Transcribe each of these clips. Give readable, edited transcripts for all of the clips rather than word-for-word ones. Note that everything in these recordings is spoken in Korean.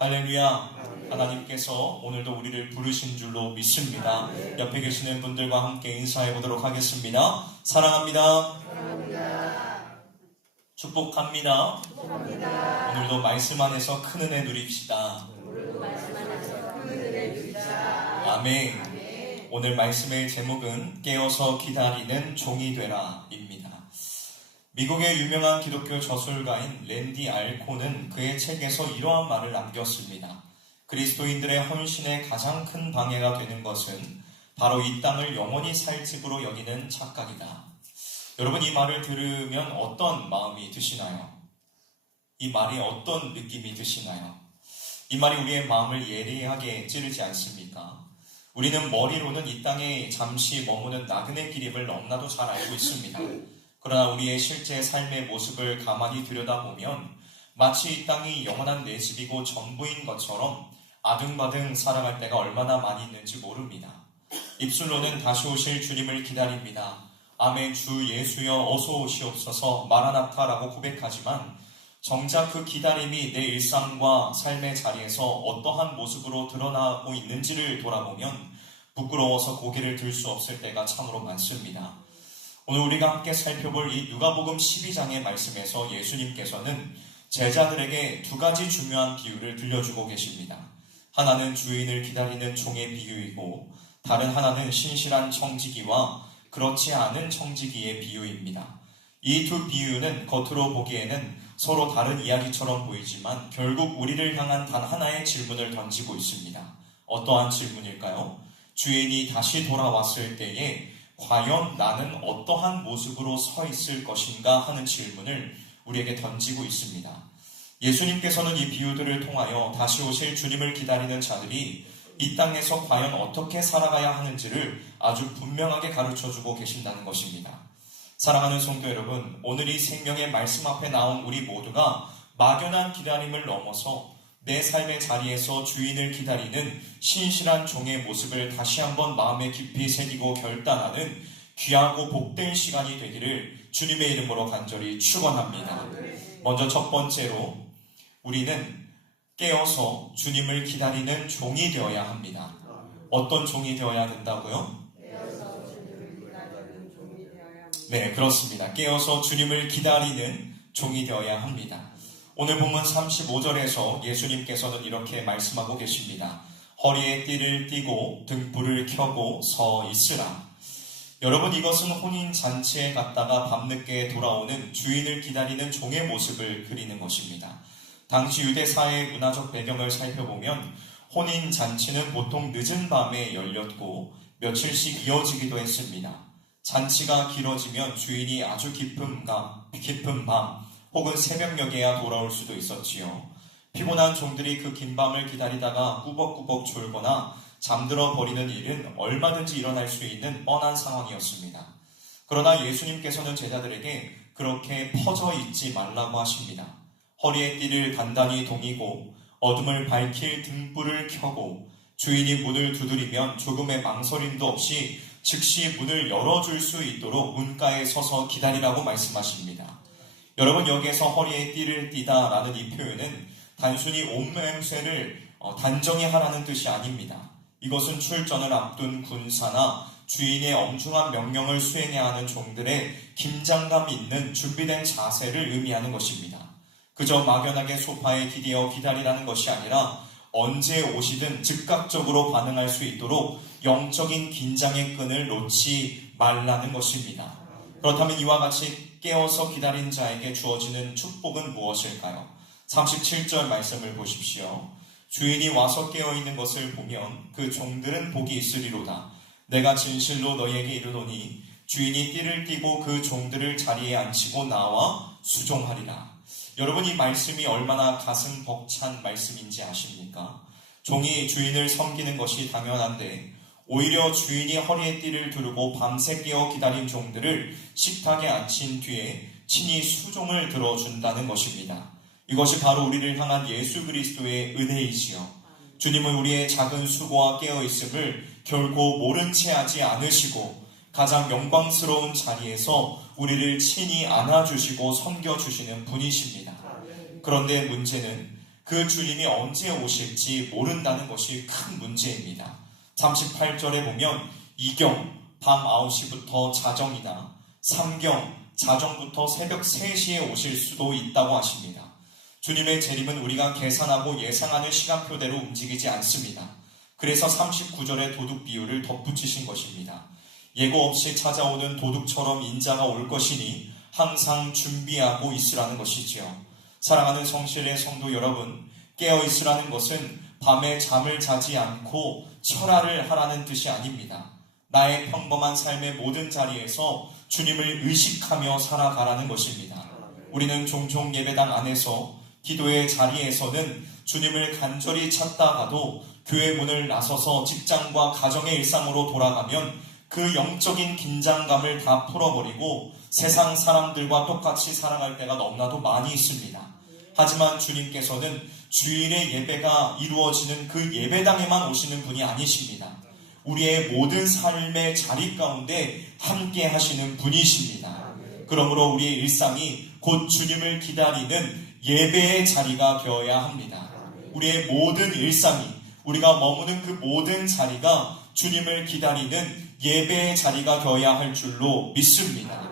할렐루야. 하나님께서 오늘도 우리를 부르신 줄로 믿습니다. 옆에 계시는 분들과 함께 인사해 보도록 하겠습니다. 사랑합니다. 축복합니다. 오늘도 말씀 안에서 큰 은혜 누립시다. 아멘. 오늘 말씀의 제목은 깨어서 기다리는 종이 되라 입니다. 미국의 유명한 기독교 저술가인 랜디 알코는 그의 책에서 이러한 말을 남겼습니다. 그리스도인들의 헌신에 가장 큰 방해가 되는 것은 바로 이 땅을 영원히 살 집으로 여기는 착각이다. 여러분, 이 말을 들으면 어떤 마음이 드시나요? 이 말이 어떤 느낌이 드시나요? 이 말이 우리의 마음을 예리하게 찌르지 않습니까? 우리는 머리로는 이 땅에 잠시 머무는 나그네 길임을 너무나도 잘 알고 있습니다. 그러나 우리의 실제 삶의 모습을 가만히 들여다보면 마치 이 땅이 영원한 내 집이고 전부인 것처럼 아등바등 살아갈 때가 얼마나 많이 있는지 모릅니다. 입술로는 다시 오실 주님을 기다립니다. 아멘, 주 예수여 어서 오시옵소서 마라나타라고 고백하지만 정작 그 기다림이 내 일상과 삶의 자리에서 어떠한 모습으로 드러나고 있는지를 돌아보면 부끄러워서 고개를 들 수 없을 때가 참으로 많습니다. 오늘 우리가 함께 살펴볼 이 누가복음 12장의 말씀에서 예수님께서는 제자들에게 두 가지 중요한 비유를 들려주고 계십니다. 하나는 주인을 기다리는 종의 비유이고 다른 하나는 신실한 청지기와 그렇지 않은 청지기의 비유입니다. 이 두 비유는 겉으로 보기에는 서로 다른 이야기처럼 보이지만 결국 우리를 향한 단 하나의 질문을 던지고 있습니다. 어떠한 질문일까요? 주인이 다시 돌아왔을 때에 과연 나는 어떠한 모습으로 서 있을 것인가 하는 질문을 우리에게 던지고 있습니다. 예수님께서는 이 비유들을 통하여 다시 오실 주님을 기다리는 자들이 이 땅에서 과연 어떻게 살아가야 하는지를 아주 분명하게 가르쳐주고 계신다는 것입니다. 사랑하는 성도 여러분, 오늘 이 생명의 말씀 앞에 나온 우리 모두가 막연한 기다림을 넘어서 내 삶의 자리에서 주인을 기다리는 신실한 종의 모습을 다시 한번 마음에 깊이 새기고 결단하는 귀하고 복된 시간이 되기를 주님의 이름으로 간절히 축원합니다. 먼저 첫 번째로 우리는 깨어서 주님을 기다리는 종이 되어야 합니다. 어떤 종이 되어야 된다고요? 네, 그렇습니다. 깨어서 주님을 기다리는 종이 되어야 합니다. 오늘 본문 35절에서 예수님께서는 이렇게 말씀하고 계십니다. 허리에 띠를 띠고 등불을 켜고 서 있으라. 여러분, 이것은 혼인잔치에 갔다가 밤늦게 돌아오는 주인을 기다리는 종의 모습을 그리는 것입니다. 당시 유대사의 문화적 배경을 살펴보면 혼인잔치는 보통 늦은 밤에 열렸고 며칠씩 이어지기도 했습니다. 잔치가 길어지면 주인이 아주 깊은 밤 혹은 새벽녘에야 돌아올 수도 있었지요. 피곤한 종들이 그 긴 밤을 기다리다가 꾸벅꾸벅 졸거나 잠들어 버리는 일은 얼마든지 일어날 수 있는 뻔한 상황이었습니다. 그러나 예수님께서는 제자들에게 그렇게 퍼져 있지 말라고 하십니다. 허리에 띠를 단단히 동이고 어둠을 밝힐 등불을 켜고 주인이 문을 두드리면 조금의 망설임도 없이 즉시 문을 열어줄 수 있도록 문가에 서서 기다리라고 말씀하십니다. 여러분, 여기에서 허리에 띠를 띠다 라는 이 표현은 단순히 옷매무새를 단정히 하라는 뜻이 아닙니다. 이것은 출전을 앞둔 군사나 주인의 엄중한 명령을 수행해야 하는 종들의 긴장감 있는 준비된 자세를 의미하는 것입니다. 그저 막연하게 소파에 기대어 기다리라는 것이 아니라 언제 오시든 즉각적으로 반응할 수 있도록 영적인 긴장의 끈을 놓지 말라는 것입니다. 그렇다면 이와 같이 깨어서 기다린 자에게 주어지는 축복은 무엇일까요? 37절 말씀을 보십시오. 주인이 와서 깨어있는 것을 보면 그 종들은 복이 있으리로다. 내가 진실로 너희에게 이르노니 주인이 띠를 띠고 그 종들을 자리에 앉히고 나와 수종하리라. 여러분, 이 말씀이 얼마나 가슴 벅찬 말씀인지 아십니까? 종이 주인을 섬기는 것이 당연한데 오히려 주인이 허리에 띠를 두르고 밤새 깨어 기다린 종들을 식탁에 앉힌 뒤에 친히 수종을 들어준다는 것입니다. 이것이 바로 우리를 향한 예수 그리스도의 은혜이지요. 주님은 우리의 작은 수고와 깨어있음을 결코 모른 채 하지 않으시고 가장 영광스러운 자리에서 우리를 친히 안아주시고 섬겨주시는 분이십니다. 그런데 문제는 그 주님이 언제 오실지 모른다는 것이 큰 문제입니다. 38절에 보면 이경 밤 9시부터 자정이나 삼경 자정부터 새벽 3시에 오실 수도 있다고 하십니다. 주님의 재림은 우리가 계산하고 예상하는 시간표대로 움직이지 않습니다. 그래서 39절의 도둑 비유를 덧붙이신 것입니다. 예고 없이 찾아오는 도둑처럼 인자가 올 것이니 항상 준비하고 있으라는 것이지요. 사랑하는 성실의 성도 여러분, 깨어 있으라는 것은 밤에 잠을 자지 않고 철야를 하라는 뜻이 아닙니다. 나의 평범한 삶의 모든 자리에서 주님을 의식하며 살아가라는 것입니다. 우리는 종종 예배당 안에서 기도의 자리에서는 주님을 간절히 찾다가도 교회 문을 나서서 직장과 가정의 일상으로 돌아가면 그 영적인 긴장감을 다 풀어버리고 세상 사람들과 똑같이 살아갈 때가 너무나도 많이 있습니다. 하지만 주님께서는 주일의 예배가 이루어지는 그 예배당에만 오시는 분이 아니십니다. 우리의 모든 삶의 자리 가운데 함께 하시는 분이십니다. 그러므로 우리의 일상이 곧 주님을 기다리는 예배의 자리가 되어야 합니다. 우리의 모든 일상이, 우리가 머무는 그 모든 자리가 주님을 기다리는 예배의 자리가 되어야 할 줄로 믿습니다.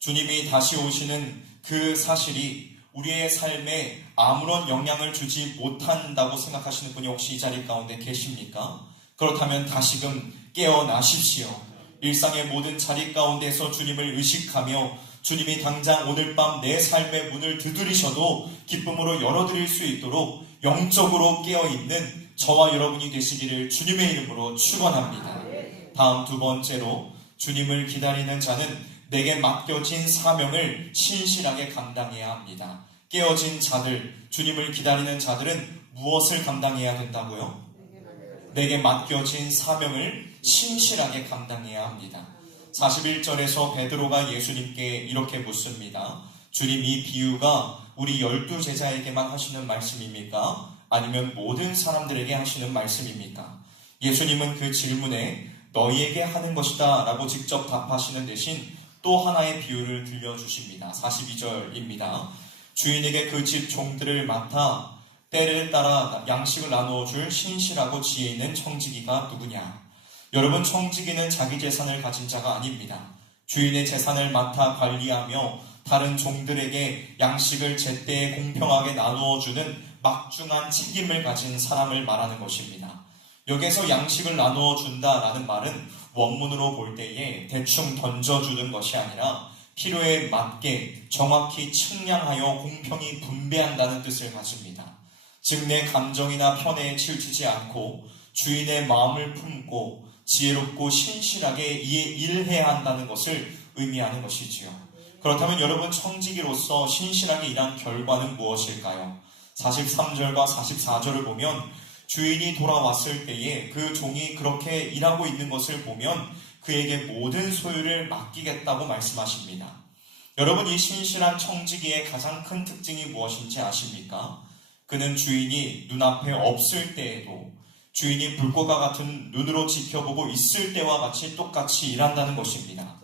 주님이 다시 오시는 그 사실이 우리의 삶에 아무런 영향을 주지 못한다고 생각하시는 분이 혹시 이 자리 가운데 계십니까? 그렇다면 다시금 깨어나십시오. 일상의 모든 자리 가운데서 주님을 의식하며 주님이 당장 오늘 밤 내 삶의 문을 두드리셔도 기쁨으로 열어드릴 수 있도록 영적으로 깨어있는 저와 여러분이 되시기를 주님의 이름으로 축원합니다. 다음 두 번째로, 주님을 기다리는 자는 내게 맡겨진 사명을 신실하게 감당해야 합니다. 깨어진 자들, 주님을 기다리는 자들은 무엇을 감당해야 된다고요? 내게 맡겨진 사명을 신실하게 감당해야 합니다. 41절에서 베드로가 예수님께 이렇게 묻습니다. 주님, 이 비유가 우리 12제자에게만 하시는 말씀입니까? 아니면 모든 사람들에게 하시는 말씀입니까? 예수님은 그 질문에 너희에게 하는 것이다 라고 직접 답하시는 대신 또 하나의 비유를 들려주십니다. 42절입니다. 주인에게 그 집 종들을 맡아 때를 따라 양식을 나누어 줄 신실하고 지혜 있는 청지기가 누구냐? 여러분, 청지기는 자기 재산을 가진 자가 아닙니다. 주인의 재산을 맡아 관리하며 다른 종들에게 양식을 제때에 공평하게 나누어 주는 막중한 책임을 가진 사람을 말하는 것입니다. 여기서 양식을 나누어 준다라는 말은 원문으로 볼 때에 대충 던져주는 것이 아니라 필요에 맞게 정확히 측량하여 공평히 분배한다는 뜻을 가집니다. 즉, 내 감정이나 편애에 치우치지 않고 주인의 마음을 품고 지혜롭고 신실하게 일해야 한다는 것을 의미하는 것이지요. 그렇다면 여러분, 청지기로서 신실하게 일한 결과는 무엇일까요? 43절과 44절을 보면 주인이 돌아왔을 때에 그 종이 그렇게 일하고 있는 것을 보면 그에게 모든 소유를 맡기겠다고 말씀하십니다. 여러분, 이 신실한 청지기의 가장 큰 특징이 무엇인지 아십니까? 그는 주인이 눈앞에 없을 때에도 주인이 불꽃과 같은 눈으로 지켜보고 있을 때와 같이 똑같이 일한다는 것입니다.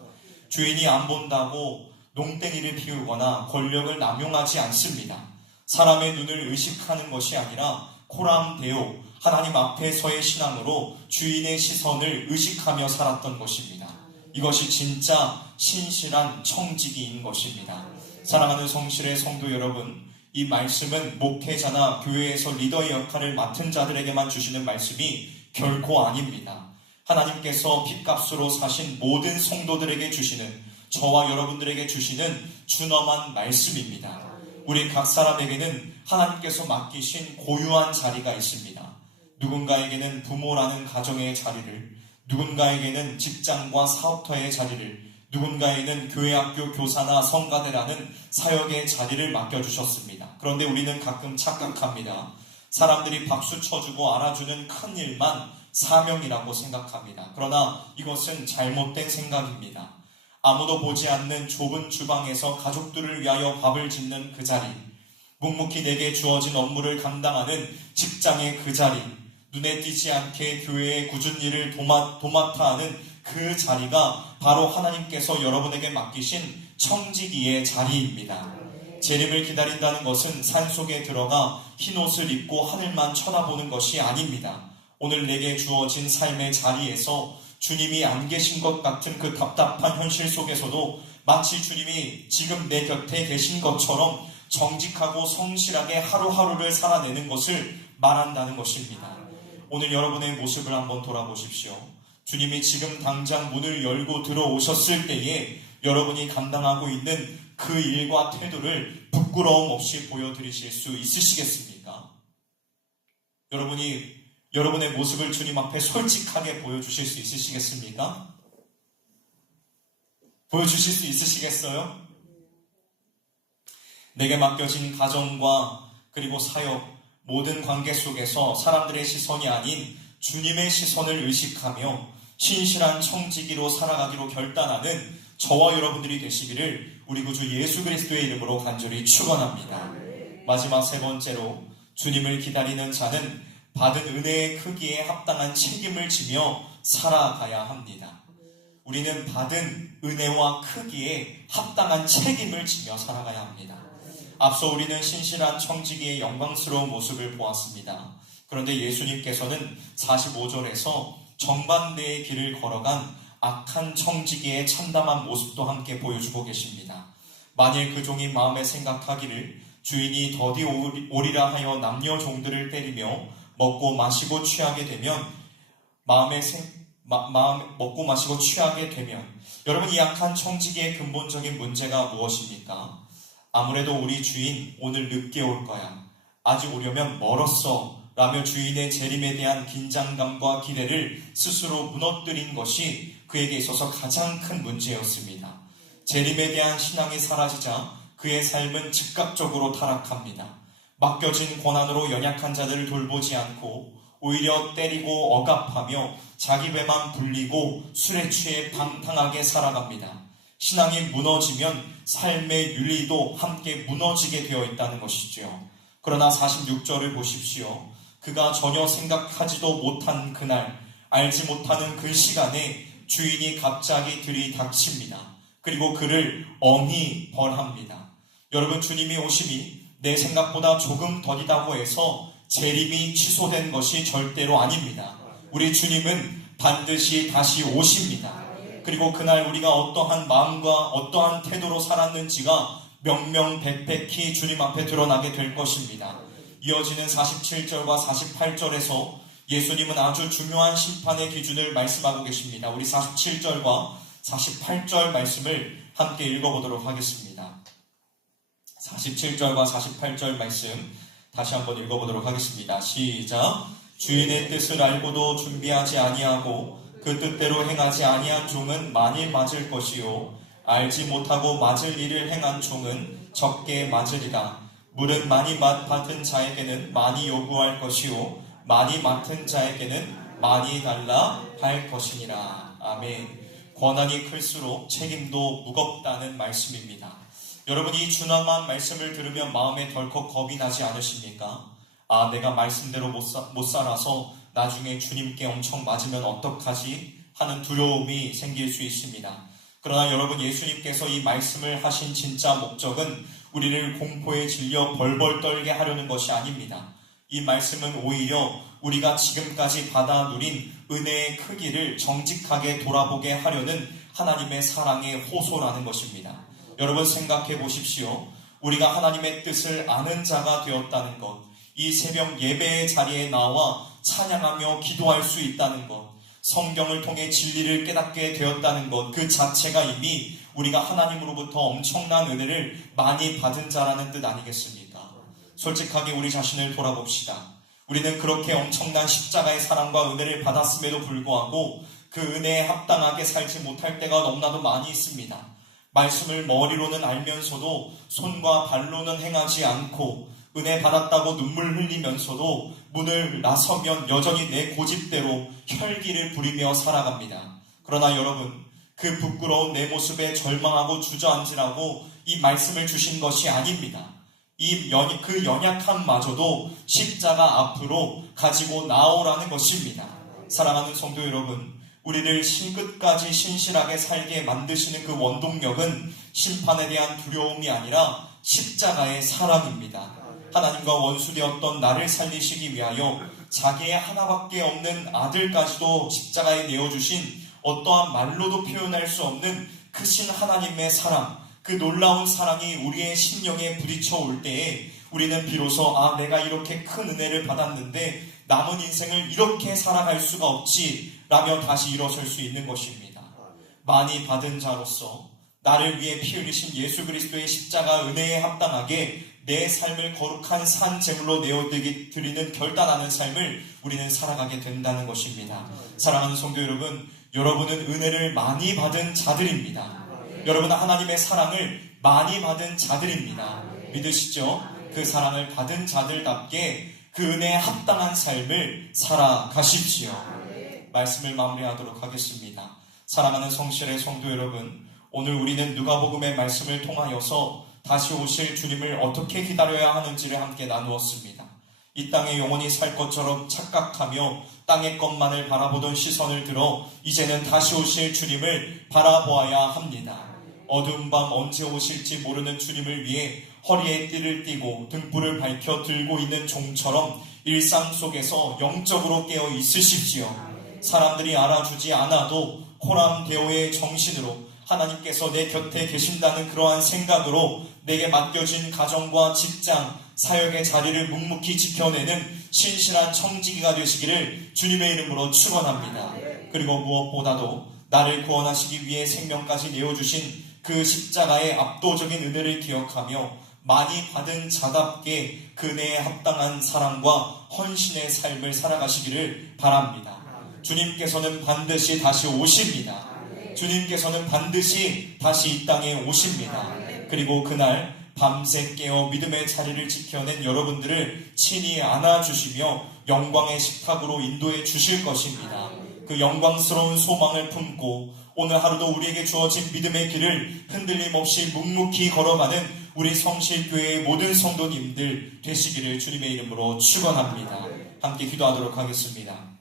주인이 안 본다고 농땡이를 피우거나 권력을 남용하지 않습니다. 사람의 눈을 의식하는 것이 아니라 코람데오, 하나님 앞에서의 신앙으로 주인의 시선을 의식하며 살았던 것입니다. 이것이 진짜 신실한 청지기인 것입니다. 사랑하는 성실의 성도 여러분, 이 말씀은 목회자나 교회에서 리더의 역할을 맡은 자들에게만 주시는 말씀이 결코 아닙니다. 하나님께서 핏값으로 사신 모든 성도들에게 주시는, 저와 여러분들에게 주시는 준엄한 말씀입니다. 우리 각 사람에게는 하나님께서 맡기신 고유한 자리가 있습니다. 누군가에게는 부모라는 가정의 자리를, 누군가에게는 직장과 사업터의 자리를, 누군가에게는 교회 학교 교사나 성가대라는 사역의 자리를 맡겨주셨습니다. 그런데 우리는 가끔 착각합니다. 사람들이 박수 쳐주고 알아주는 큰 일만 사명이라고 생각합니다. 그러나 이것은 잘못된 생각입니다. 아무도 보지 않는 좁은 주방에서 가족들을 위하여 밥을 짓는 그 자리, 묵묵히 내게 주어진 업무를 감당하는 직장의 그 자리, 눈에 띄지 않게 교회의 굳은 일을 도맡아 하는 그 자리가 바로 하나님께서 여러분에게 맡기신 청지기의 자리입니다. 재림을 기다린다는 것은 산속에 들어가 흰옷을 입고 하늘만 쳐다보는 것이 아닙니다. 오늘 내게 주어진 삶의 자리에서 주님이 안 계신 것 같은 그 답답한 현실 속에서도 마치 주님이 지금 내 곁에 계신 것처럼 정직하고 성실하게 하루하루를 살아내는 것을 말한다는 것입니다. 오늘 여러분의 모습을 한번 돌아보십시오. 주님이 지금 당장 문을 열고 들어오셨을 때에 여러분이 감당하고 있는 그 일과 태도를 부끄러움 없이 보여드리실 수 있으시겠습니까? 여러분이 여러분의 모습을 주님 앞에 솔직하게 보여주실 수 있으시겠습니까? 보여주실 수 있으시겠어요? 내게 맡겨진 가정과 그리고 사역, 모든 관계 속에서 사람들의 시선이 아닌 주님의 시선을 의식하며 신실한 청지기로 살아가기로 결단하는 저와 여러분들이 되시기를 우리 구주 예수 그리스도의 이름으로 간절히 축원합니다. 마지막 세 번째로, 주님을 기다리는 자는 받은 은혜의 크기에 합당한 책임을 지며 살아가야 합니다. 우리는 받은 은혜와 크기에 합당한 책임을 지며 살아가야 합니다. 앞서 우리는 신실한 청지기의 영광스러운 모습을 보았습니다. 그런데 예수님께서는 45절에서 정반대의 길을 걸어간 악한 청지기의 참담한 모습도 함께 보여주고 계십니다. 만일 그 종이 마음에 생각하기를 주인이 더디 오리라 하여 남녀 종들을 때리며 먹고 마시고 취하게 되면 먹고 마시고 취하게 되면, 여러분, 이 악한 청지기의 근본적인 문제가 무엇입니까? 아무래도 우리 주인 오늘 늦게 올 거야, 아직 오려면 멀었어 라며 주인의 재림에 대한 긴장감과 기대를 스스로 무너뜨린 것이 그에게 있어서 가장 큰 문제였습니다. 재림에 대한 신앙이 사라지자 그의 삶은 즉각적으로 타락합니다. 맡겨진 권한으로 연약한 자들을 돌보지 않고 오히려 때리고 억압하며 자기 배만 불리고 술에 취해 방탕하게 살아갑니다. 신앙이 무너지면 삶의 윤리도 함께 무너지게 되어 있다는 것이죠. 그러나 46절을 보십시오. 그가 전혀 생각하지도 못한 그날, 알지 못하는 그 시간에 주인이 갑자기 들이닥칩니다. 그리고 그를 엄히 벌합니다. 여러분, 주님이 오심이 내 생각보다 조금 더디다고 해서 재림이 취소된 것이 절대로 아닙니다. 우리 주님은 반드시 다시 오십니다. 그리고 그날 우리가 어떠한 마음과 어떠한 태도로 살았는지가 명명백백히 주님 앞에 드러나게 될 것입니다. 이어지는 47절과 48절에서 예수님은 아주 중요한 심판의 기준을 말씀하고 계십니다. 우리 47절과 48절 말씀을 함께 읽어보도록 하겠습니다. 47절과 48절 말씀 다시 한번 읽어보도록 하겠습니다. 시작. 주인의 뜻을 알고도 준비하지 아니하고 그 뜻대로 행하지 아니한 종은 많이 맞을 것이요, 알지 못하고 맞을 일을 행한 종은 적게 맞으리라. 물은 많이 맡은 자에게는 많이 요구할 것이요, 많이 맡은 자에게는 많이 달라 할 것이니라. 아멘. 권한이 클수록 책임도 무겁다는 말씀입니다. 여러분, 이 준엄한 말씀을 들으면 마음에 덜컥 겁이 나지 않으십니까? 아, 내가 말씀대로 못 살아서 나중에 주님께 엄청 맞으면 어떡하지? 하는 두려움이 생길 수 있습니다. 그러나 여러분, 예수님께서 이 말씀을 하신 진짜 목적은 우리를 공포에 질려 벌벌 떨게 하려는 것이 아닙니다. 이 말씀은 오히려 우리가 지금까지 받아 누린 은혜의 크기를 정직하게 돌아보게 하려는 하나님의 사랑의 호소라는 것입니다. 여러분, 생각해 보십시오. 우리가 하나님의 뜻을 아는 자가 되었다는 것, 이 새벽 예배의 자리에 나와 찬양하며 기도할 수 있다는 것, 성경을 통해 진리를 깨닫게 되었다는 것, 그 자체가 이미 우리가 하나님으로부터 엄청난 은혜를 많이 받은 자라는 뜻 아니겠습니까? 솔직하게 우리 자신을 돌아봅시다. 우리는 그렇게 엄청난 십자가의 사랑과 은혜를 받았음에도 불구하고 그 은혜에 합당하게 살지 못할 때가 너무나도 많이 있습니다. 말씀을 머리로는 알면서도 손과 발로는 행하지 않고 은혜 받았다고 눈물 흘리면서도 문을 나서면 여전히 내 고집대로 혈기를 부리며 살아갑니다. 그러나 여러분, 그 부끄러운 내 모습에 절망하고 주저앉으라고 이 말씀을 주신 것이 아닙니다. 그 연약함마저도 십자가 앞으로 가지고 나오라는 것입니다. 사랑하는 성도 여러분, 우리를 끝까지 신실하게 살게 만드시는 그 원동력은 심판에 대한 두려움이 아니라 십자가의 사랑입니다. 하나님과 원수되었던 나를 살리시기 위하여 자기의 하나밖에 없는 아들까지도 십자가에 내어주신 어떠한 말로도 표현할 수 없는 크신 하나님의 사랑, 그 놀라운 사랑이 우리의 심령에 부딪혀 올 때에 우리는 비로소 내가 이렇게 큰 은혜를 받았는데 남은 인생을 이렇게 살아갈 수가 없지 라며 다시 일어설 수 있는 것입니다. 많이 받은 자로서 나를 위해 피 흘리신 예수 그리스도의 십자가 은혜에 합당하게 내 삶을 거룩한 산 제물로 내어드리는 결단하는 삶을 우리는 살아가게 된다는 것입니다. 사랑하는 성도 여러분, 여러분은 은혜를 많이 받은 자들입니다. 여러분은 하나님의 사랑을 많이 받은 자들입니다. 믿으시죠? 그 사랑을 받은 자들답게 그 은혜에 합당한 삶을 살아가십시오. 말씀을 마무리하도록 하겠습니다. 사랑하는 성실의 성도 여러분, 오늘 우리는 누가복음의 말씀을 통하여서 다시 오실 주님을 어떻게 기다려야 하는지를 함께 나누었습니다. 이 땅에 영원히 살 것처럼 착각하며 땅의 것만을 바라보던 시선을 들어 이제는 다시 오실 주님을 바라보아야 합니다. 어두운 밤 언제 오실지 모르는 주님을 위해 허리에 띠를 띠고 등불을 밝혀 들고 있는 종처럼 일상 속에서 영적으로 깨어 있으십시오. 사람들이 알아주지 않아도 호람대오의 정신으로 하나님께서 내 곁에 계신다는 그러한 생각으로 내게 맡겨진 가정과 직장, 사역의 자리를 묵묵히 지켜내는 신실한 청지기가 되시기를 주님의 이름으로 축원합니다. 그리고 무엇보다도 나를 구원하시기 위해 생명까지 내어주신 그 십자가의 압도적인 은혜를 기억하며 많이 받은 자답게 그 은혜에 합당한 사랑과 헌신의 삶을 살아가시기를 바랍니다. 주님께서는 반드시 다시 오십니다. 주님께서는 반드시 다시 이 땅에 오십니다. 그리고 그날 밤새 깨어 믿음의 자리를 지켜낸 여러분들을 친히 안아주시며 영광의 식탁으로 인도해 주실 것입니다. 그 영광스러운 소망을 품고 오늘 하루도 우리에게 주어진 믿음의 길을 흔들림 없이 묵묵히 걸어가는 우리 성실교회의 모든 성도님들 되시기를 주님의 이름으로 축원합니다. 함께 기도하도록 하겠습니다.